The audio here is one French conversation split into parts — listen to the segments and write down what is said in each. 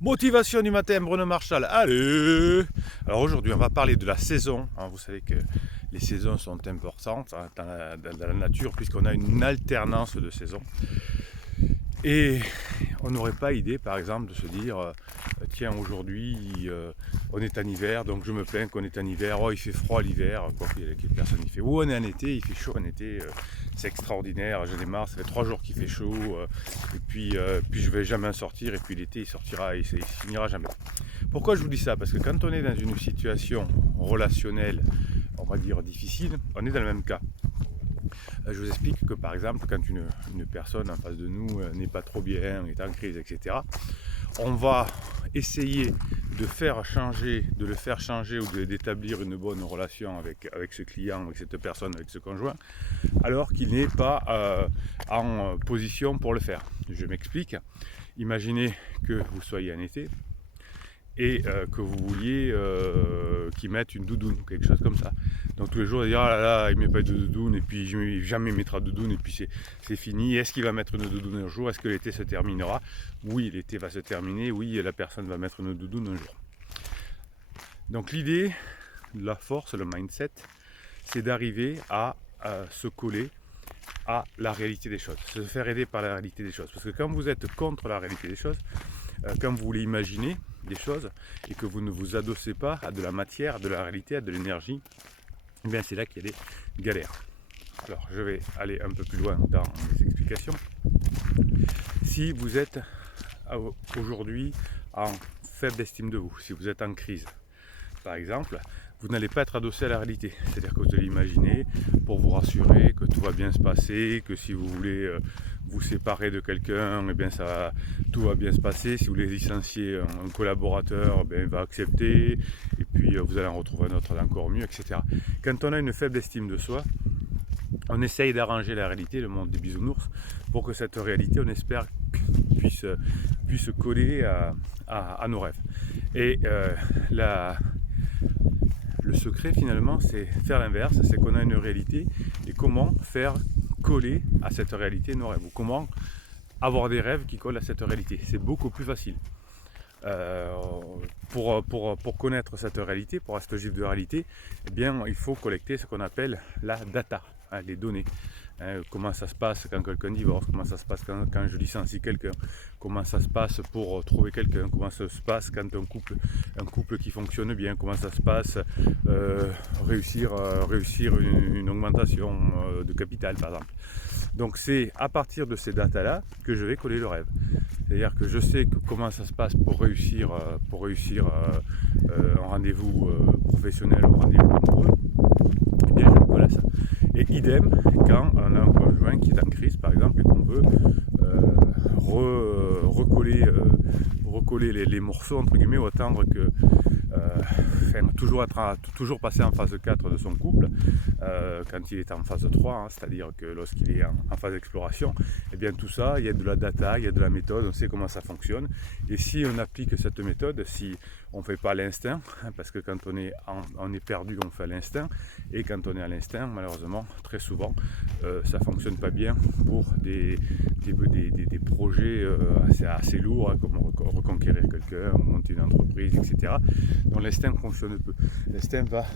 Motivation du matin, Bruno Marshall, allez. Alors aujourd'hui on va parler de la saison. Vous savez que les saisons sont importantes dans la nature puisqu'on a une alternance de saisons. Et on n'aurait pas idée par exemple de se dire tiens aujourd'hui on est en hiver donc je me plains qu'on est en hiver, oh il fait froid l'hiver, quoi qu'il y ait personne il fait, ou on est en été, il fait chaud en été, c'est extraordinaire, j'en ai marre, ça fait 3 jours qu'il fait chaud, et puis je vais jamais en sortir, et puis l'été il sortira, il finira jamais. Pourquoi je vous dis ça? Parce que quand on est dans une situation relationnelle, on va dire difficile, on est dans le même cas. Je vous explique que par exemple quand une personne en face de nous n'est pas trop bien, est en crise, etc., on va essayer de le faire changer ou d'établir une bonne relation avec ce client, avec cette personne, avec ce conjoint, alors qu'il n'est pas en position pour le faire. Je m'explique. Imaginez que vous soyez en été et que vous vouliez qu'il mette une doudoune, quelque chose comme ça. Donc tous les jours, il dit ah là là, il met pas de doudoune, et puis jamais il mettra de doudoune, et puis c'est fini. Est-ce qu'il va mettre une doudoune un jour? Est-ce que l'été se terminera? Oui, l'été va se terminer, oui, la personne va mettre une doudoune un jour. Donc l'idée, la force, le mindset, c'est d'arriver à se coller à la réalité des choses, se faire aider par la réalité des choses. Parce que quand vous êtes contre la réalité des choses, quand vous voulez imaginer des choses et que vous ne vous adossez pas à de la matière, à de la réalité, à de l'énergie, eh bien c'est là qu'il y a des galères. Alors je vais aller un peu plus loin dans mes explications. Si vous êtes aujourd'hui en faible estime de vous, si vous êtes en crise, par exemple, vous n'allez pas être adossé à la réalité. C'est-à-dire que vous allez imaginer, pour vous rassurer, que tout va bien se passer, que si vous voulez vous séparer de quelqu'un, eh bien tout va bien se passer. Si vous voulez licencier un collaborateur, eh bien, il va accepter, et puis vous allez en retrouver un autre encore mieux, etc. Quand on a une faible estime de soi, on essaye d'arranger la réalité, le monde des bisounours, pour que cette réalité, on espère, puisse coller à nos rêves. Et le secret finalement, c'est faire l'inverse, c'est qu'on a une réalité, et comment faire coller à cette réalité nos rêves, ou comment avoir des rêves qui collent à cette réalité. C'est beaucoup plus facile. Pour connaître cette réalité, pour être gif de réalité, eh bien, il faut collecter ce qu'on appelle la data, les données. Comment ça se passe quand quelqu'un divorce, comment ça se passe quand je licencie quelqu'un, comment ça se passe pour trouver quelqu'un, comment ça se passe quand un couple qui fonctionne bien, comment ça se passe réussir une augmentation de capital par exemple. Donc c'est à partir de ces datas là que je vais coller le rêve. C'est-à-dire que je sais comment ça se passe pour réussir un rendez-vous professionnel ou un rendez-vous amoureux, et bien je me colle à ça. Et idem quand on a un conjoint qui est en crise par exemple et qu'on veut recoller les morceaux entre guillemets, ou attendre que toujours passer en phase 4 de son couple, quand il est en phase 3, c'est-à-dire que lorsqu'il est en phase d'exploration, et bien tout ça, il y a de la data, il y a de la méthode, on sait comment ça fonctionne. Et si on applique cette méthode, si on ne fait pas à l'instinct, parce que quand on est perdu, on fait à l'instinct, et quand on est à l'instinct, malheureusement, très souvent, ça ne fonctionne pas bien pour des projets assez lourds, comme reconquérir quelqu'un, monter une entreprise, etc. Donc l'instinct fonctionne peu. L'instinct va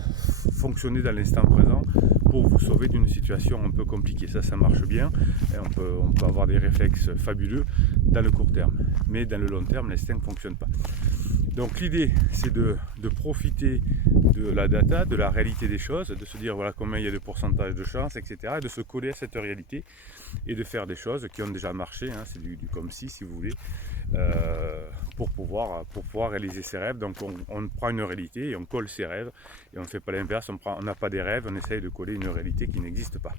fonctionner dans l'instant présent pour vous sauver d'une situation un peu compliquée. Ça marche bien, et on peut avoir des réflexes fabuleux dans le court terme, mais dans le long terme, l'instinct ne fonctionne pas. Donc l'idée, c'est de profiter de la data, de la réalité des choses, de se dire voilà combien il y a de pourcentage de chance, etc., et de se coller à cette réalité et de faire des choses qui ont déjà marché, c'est du comme si vous voulez, pour pouvoir réaliser ses rêves. Donc on prend une réalité et on colle ses rêves, et on ne fait pas l'inverse, on n'a pas des rêves, on essaye de coller une réalité qui n'existe pas.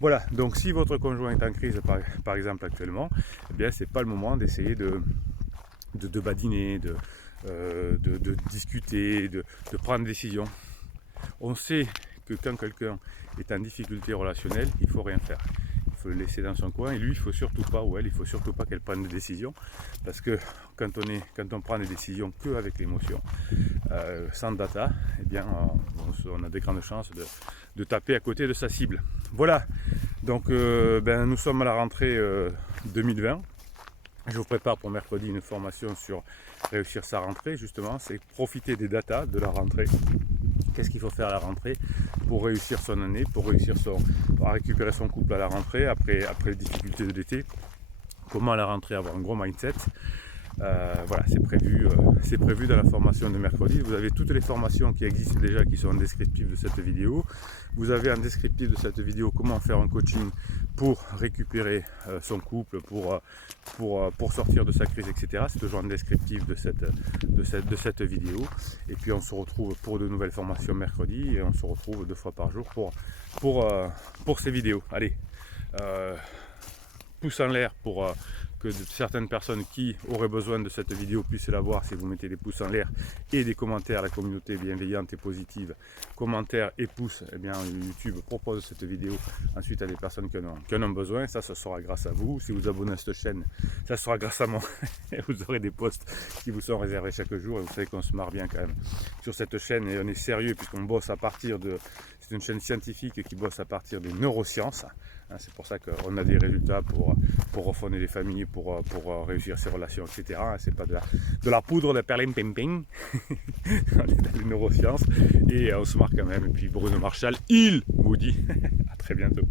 Voilà, donc si votre conjoint est en crise par exemple actuellement, eh bien c'est pas le moment d'essayer de badiner, de discuter, de prendre des décisions. On sait que quand quelqu'un est en difficulté relationnelle, il ne faut rien faire. Il faut le laisser dans son coin, et lui, il faut surtout pas, ou elle, il faut surtout pas qu'elle prenne des décisions, parce que quand on prend des décisions qu'avec l'émotion, sans data, eh bien, on a des grandes chances de taper à côté de sa cible. Voilà, donc nous sommes à la rentrée 2020. Je vous prépare pour mercredi une formation sur réussir sa rentrée, justement, c'est profiter des datas de la rentrée. Qu'est-ce qu'il faut faire à la rentrée pour réussir son année, pour récupérer son couple à la rentrée après les difficultés de l'été. Comment à la rentrée avoir un gros mindset. Voilà, c'est prévu dans la formation de mercredi. Vous avez toutes les formations qui existent déjà, qui sont en descriptif de cette vidéo. Vous avez en descriptif de cette vidéo comment faire un coaching pour récupérer son couple, pour sortir de sa crise, etc. C'est toujours en descriptif de cette vidéo. Et puis on se retrouve pour de nouvelles formations mercredi et on se retrouve 2 fois par jour pour ces vidéos. Allez, pouce en l'air pour que certaines personnes qui auraient besoin de cette vidéo puissent la voir si vous mettez des pouces en l'air et des commentaires. La communauté bienveillante et positive, commentaires et pouces, eh bien YouTube propose cette vidéo ensuite à des personnes qui en ont besoin. Ça sera grâce à vous. Si vous abonnez à cette chaîne, ça sera grâce à moi. Vous aurez des posts qui vous sont réservés chaque jour et vous savez qu'on se marre bien quand même sur cette chaîne et on est sérieux puisqu'on bosse à partir de... C'est une chaîne scientifique qui bosse à partir des neurosciences. C'est pour ça qu'on a des résultats pour refonder les familles, pour réussir ses relations, etc. C'est pas de la poudre de perlimpinpin. On est dans les neurosciences et on se marre quand même. Et puis Bruno Marchal, il vous dit à très bientôt.